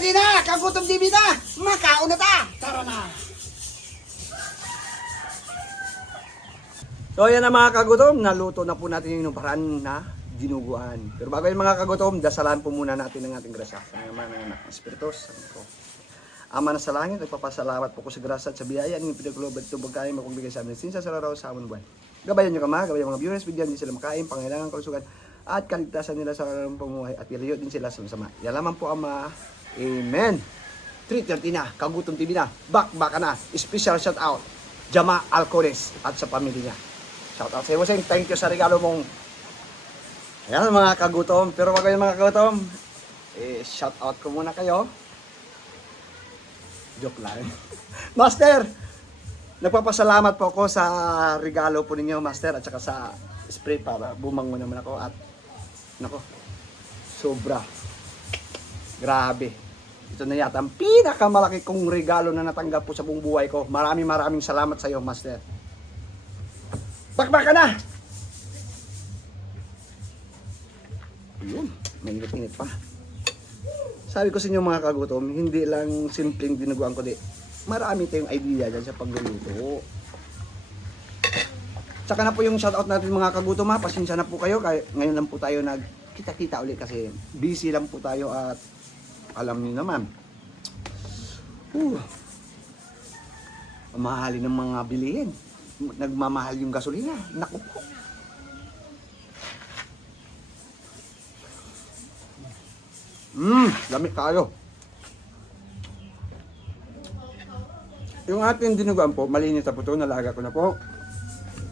Ready na! Kagutom TV na! Makaon na ta! Tara na! So yan na mga kagutom, naluto na po natin yung paraan na dinuguan. Pero bago yung mga kagutom, dasalan po muna natin ang ating grasa. Sa naman ng anak ng Espiritus. Ama na sa langit, nagpapasalamat po ko sa grasa at sa biyaya ng pinagkulobad ito pagkain mapagbigay sa amin. Sinsa sa laraw sa amon buwan. Gabayan nyo kama, gabayan mga viewers, bigyan din sila makain, pangailangan kalusugan at kaligtasan nila sa kanilang pamumuhay at ilayo din sila sa masama. Yan lamang po Ama. Amen. 3:30 na, Kagutom TV na, baka na, special shout out, Jama Alcores at sa pamilya niya. Shout out sa iyo, Sing. Thank you sa regalo mong. Ayan mga kagutom. Pero wag kayo mga kagutom. Shout out ko muna kayo. Joke lang. Master! Nagpapasalamat po ako sa regalo po ninyo, Master. At saka sa spray para bumangon naman ako. At nako, sobra. Grabe. Ito na yata ang pinakamalaki kong regalo na natanggap po sa buong buhay ko. Maraming salamat sa iyo, Master. Bakbaka na! Yun, mainit-init pa. Sabi ko sa inyo mga kagutom, hindi lang simpleng dinuguan ko di. Marami tayong idea dyan sa pagluluto. Tsaka na po yung shoutout natin mga kagutom ha. Pasensya na po kayo. Ngayon lang po tayo nagkita-kita ulit kasi busy lang po tayo at alam niyo naman. Mamahalin ng mga bilihin. Nagmamahal yung gasolina. Naku po. Lamig kayo. Yung ating dinuguan po, malinis na po ito, nalaga ko na po.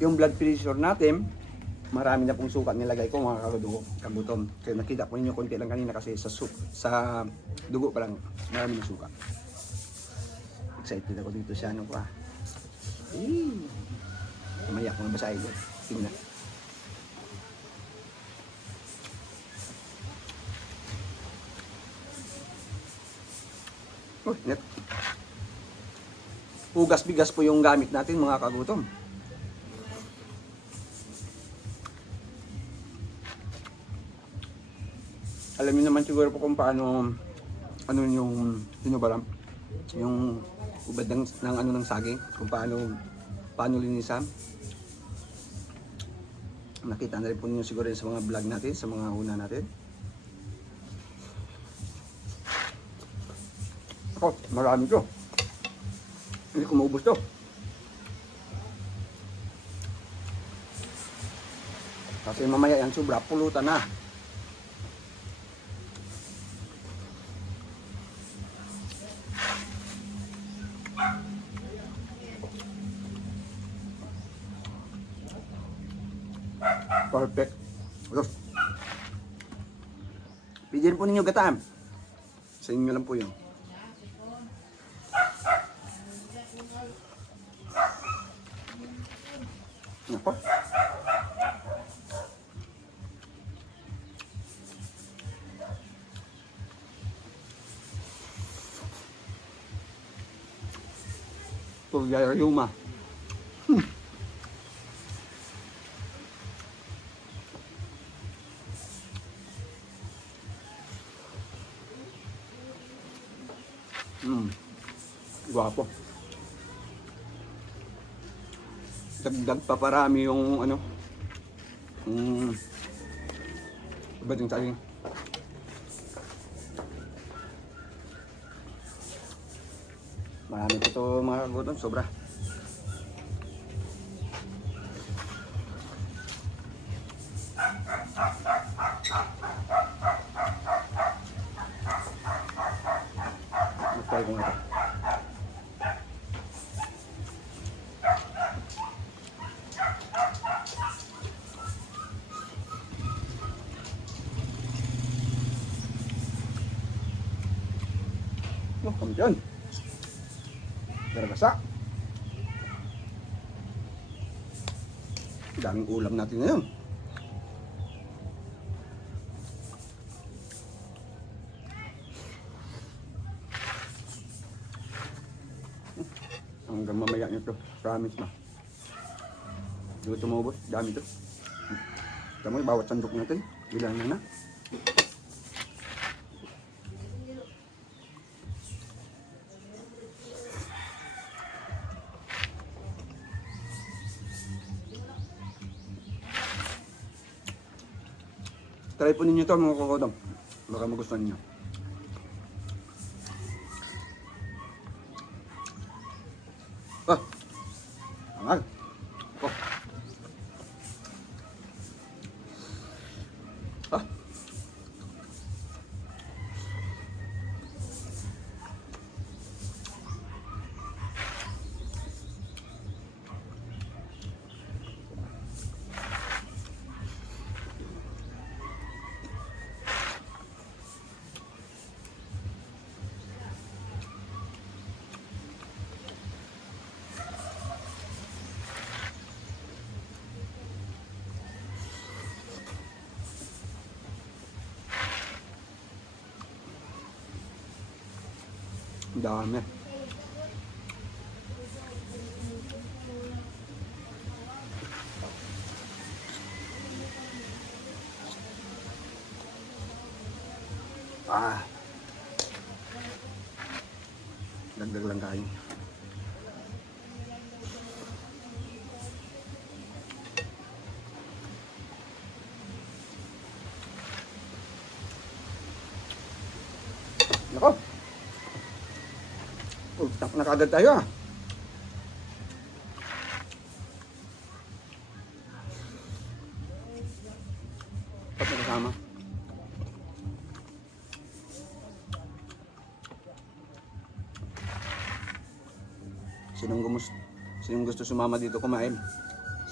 Yung blood pressure natin, marami na pong sukat nilagay ko mga kagutom. Kaya nakita po ninyo konti lang kanina kasi sa dugo pa lang, marami na sukat. Excited ako dito sa ano pa. Mamaya ko nabasahin ko. Tingnan. Net. Hugas bigas po yung gamit natin mga kagutom. Alam niyo naman siguro po kung paano ano yung sinubaram yung ubad ng ano ng saging, kung paano linisan. Nakita na rin po niyo siguro sa mga vlog natin, sa mga una natin. Ako, marami to. Hindi ko maubos to. Kasi mamaya yan sobra, pulutan na. Perfect. Pidin po ninyo gataan. Sa inyo lang po yun. Nako. Pugay yuma. Guwapo. Dagdag pa parami yung ano. Ba't yung saging? Marami po ito mga kagutom, sobra. Try ko nga ito. Kampiyon. Garagasa. Daming ulam natin ngayon. Hanggang mamaya nito. Promise na. Hindi ko tumubos. Dami ito. Tama, bawat sandok natin. Ilan na na. Try po ninyo ito mga kagutom. Baka magustuhan ninyo. Ah, angal. Oh. Ah. Ang dami. Ah. Dagdag lang kain. Nako. Tak na kagad tayo ah. Tapos kasama. Sinong gusto sumama dito kumain?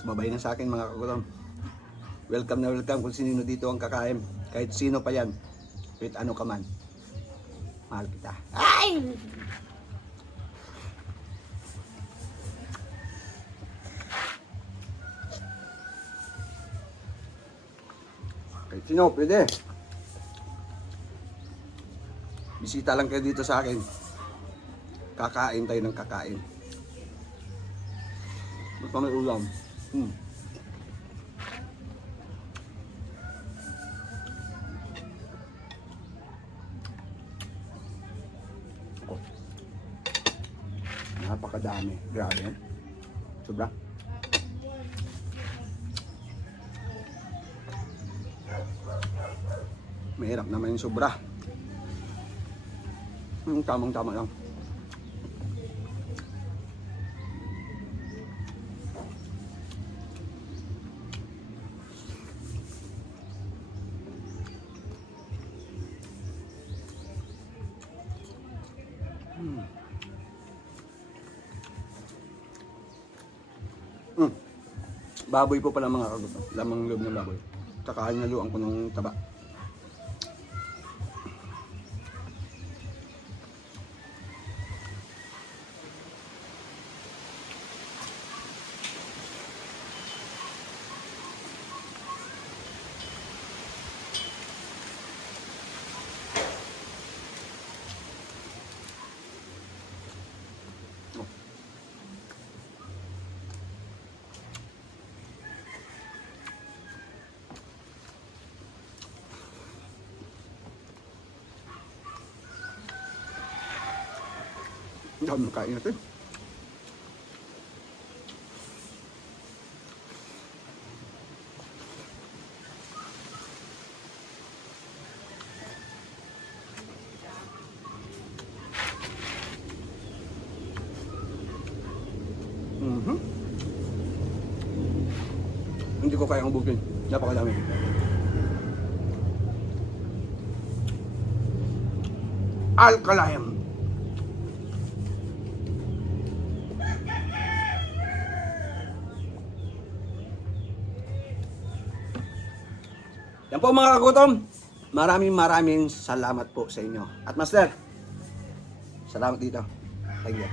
Sumabay na sa akin mga kagutom. Welcome na welcome kung sino dito ang kakain. Kahit sino pa yan. Kahit ano ka man. Mahal kita. Ay! Kahit sino, pwede. Bisita lang kayo dito sa akin. Kakain tayo ng kakain. Basta may ulam. Oh. Napakadami. Grabe yan. Sobra. Mahirap naman yung sobra. Tamang-tama lang. Baboy po pala mga kagutom. Lamang loob ng baboy. Tsaka hinaluan ko ng taba. Ang dami kain natin. Hindi ko kayang ubusin. Napakadami. Alkalayam. Yan po mga kagutom. Maraming salamat po sa inyo. At Master, salamat dito. Thank you.